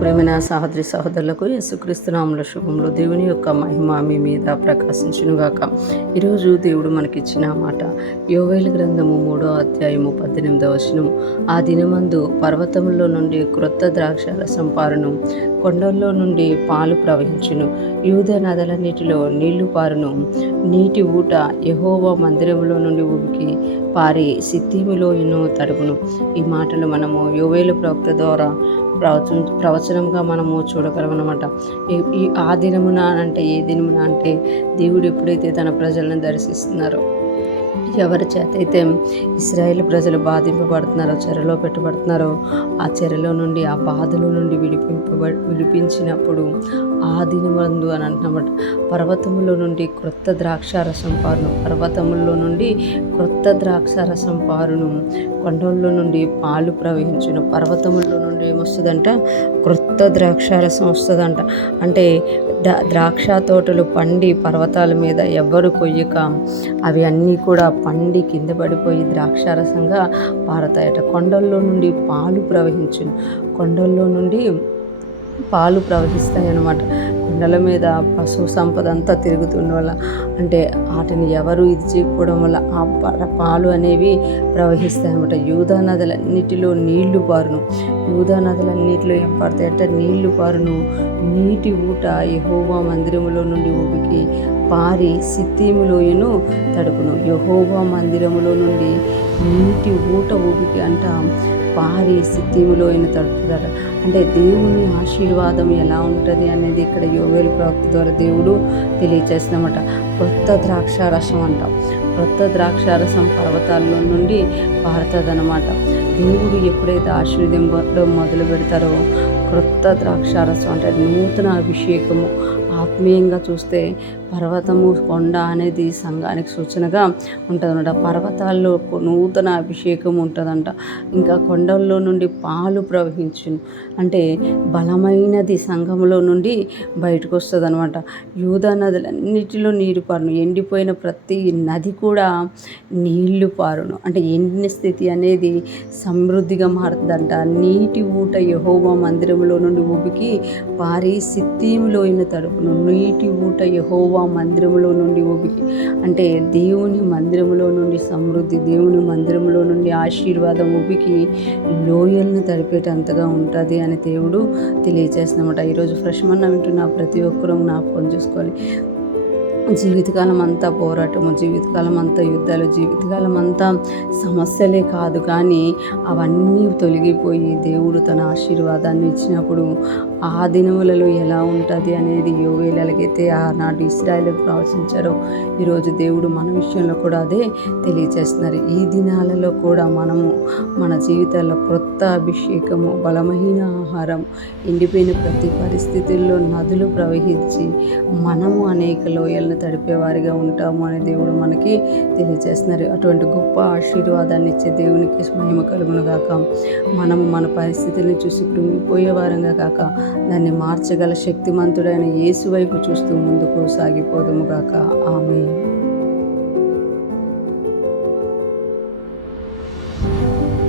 ప్రేమైన సహోదరి సహోదరులకు యేసుక్రీస్తు నామములో శుభములు. దేవుని యొక్క మహిమ మీ మీద ప్రకాశించునుగాక. ఈరోజు దేవుడు మనకిచ్చిన మాట యోవేలు గ్రంథము 3వ అధ్యాయము 18వ వచనము. ఆ దినమందు పర్వతములో నుండి క్రొత్త ద్రాక్ష రసం పారును, కొండల్లో నుండి పాలు ప్రవహించును, యూద నదులన్నిటిలో నీళ్లు పారును, నీటి ఊట యెహోవా మందిరములో నుండి ఉబికి పారి సిత్తీములోయను తడుపును. ఈ మాటలు మనము యోవేలు ప్రవక్త ద్వారా ప్రవచనంగా మనము చూడగలమన్నమాట. ఆ దినమున అంటే ఏ దినమున అంటే దేవుడు ఎప్పుడైతే తన ప్రజలను దర్శిస్తున్నారో, ఎవరి చేత అయితే ఇశ్రాయేలు ప్రజలు బాధింపబడుతున్నారో, చెరలో పెట్టబడుతున్నారో, ఆ చెరలో నుండి ఆ బాధలో నుండి విడిపించినప్పుడు ఆ దినమందు అని అంటున్నమాట. పర్వతములో నుండి క్రొత్త ద్రాక్షారసం పారును, పర్వతముల్లో నుండి క్రొత్త ద్రాక్షారసం పారును, కొండల్లో నుండి పాలు ప్రవహించును. పర్వతముల్లో నుండి ఏమొస్తుందంట? క్రొత్త ద్రాక్షారసం వస్తుందంట. అంటే ద్రాక్ష తోటలు పండి పర్వతాల మీద ఎవ్వరు కొయ్యక అవి అన్నీ కూడా పండి కింద పడిపోయి ద్రాక్షారసంగా పారతాయట. కొండల్లో నుండి పాలు ప్రవహించును, కొండల్లో నుండి పాలు ప్రవహిస్తాయి అన్నమాట. కొండల మీద పశు సంపద అంతా తిరుగుతున్న వల్ల, అంటే వాటిని ఎవరు ఇది చేయకపోవడం వల్ల ఆ పాలు అనేవి ప్రవహిస్తాయి అన్నమాట. యూదా నదులన్నిటిలో నీళ్లు పారును, యూదా నదులన్నిటిలో ఏం పడతాయి అంటే నీళ్లు పారును, నీటి ఊట యెహోవా మందిరములో నుండి ఉబికి పారి సిత్తీములోయను తడుపును. యెహోవా మందిరములో నుండి నీటి ఊట ఉబికి అంట పారి సిత్తీములోయన తడుపుతాడ. అంటే దేవుని ఆశీర్వాదం ఎలా ఉంటుంది అనేది ఇక్కడ యోవేలు ప్రవక్త ద్వారా దేవుడు తెలియచేస్తున్నమాట. క్రొత్త ద్రాక్షారసం అంట, క్రొత్త ద్రాక్షారసం పర్వతాల్లో నుండి పారుతుందన్నమాట. దేవుడు ఎప్పుడైతే ఆశీర్వదింపడం మొదలు పెడతారో, క్రొత్త ద్రాక్షారసం అంటే నూతన అభిషేకము. ఆత్మీయంగా చూస్తే పర్వతము, కొండ అనేది సంఘానికి సూచనగా ఉంటుందన్నమాట. పర్వతాల్లో నూతన అభిషేకం ఉంటుందంట. ఇంకా కొండల్లో నుండి పాలు ప్రవహించును, అంటే బలమైనది సంఘంలో నుండి బయటకు వస్తుంది అనమాట. యూదా నదులన్నిటిలో నీరు పారును, ఎండిపోయిన ప్రతి నది కూడా నీళ్లు పారును. అంటే ఎండిన స్థితి అనేది సమృద్ధిగా మారుతుందంట. నీటి ఊట యెహోవా మందిరంలో నుండి ఉబికి పారి సిత్తీములోయను తడుపును. నీటి ఊట యెహోవా మందిరములో నుండి ఉబికి అంటే దేవుని మందిరములో నుండి సమృద్ధి, దేవుని మందిరములో నుండి ఆశీర్వాదం ఉబికి లోయలను తడిపేటంతగా ఉంటుంది అని దేవుడు తెలియజేస్తున్నమాట. ఈరోజు ఫ్రెష్ మన్నా వింటున్న ప్రతి ఒక్కరూ జ్ఞాపకం చేసుకోవాలి. జీవితకాలం అంతా పోరాటము, జీవితకాలం అంతా యుద్ధాలు, జీవితకాలం అంతా సమస్యలే కాదు, కానీ అవన్నీ తొలగిపోయి దేవుడు తన ఆశీర్వాదాన్ని ఇచ్చినప్పుడు ఆ దినములలో ఎలా ఉంటుంది అనేది యోవేలు ఎలాగైతే ఆనాడు ఇశ్రాయేలుకు ప్రవచించారో, ఈరోజు దేవుడు మన విషయంలో కూడా అదే తెలియజేస్తున్నారు. ఈ దినాలలో కూడా మనము మన జీవితాల్లో క్రొత్త అభిషేకము, బలమైన ఆహారం, ఎండిపోయిన ప్రతి పరిస్థితుల్లో నదులు ప్రవహించి మనము అనేక లోయలను తడిపేవారిగా ఉంటాము అని దేవుడు మనకి తెలియజేస్తున్నారు. అటువంటి గొప్ప ఆశీర్వాదాన్ని ఇచ్చే దేవునికి మహిమ కలుగును గాక. మనము మన పరిస్థితుల్ని చూసి కృంగిపోయే వారంగా కాక దాన్ని మార్చగల శక్తిమంతుడైన యేసు వైపు చూస్తూ ముందుకు సాగిపోదుము గాక. ఆమేన్.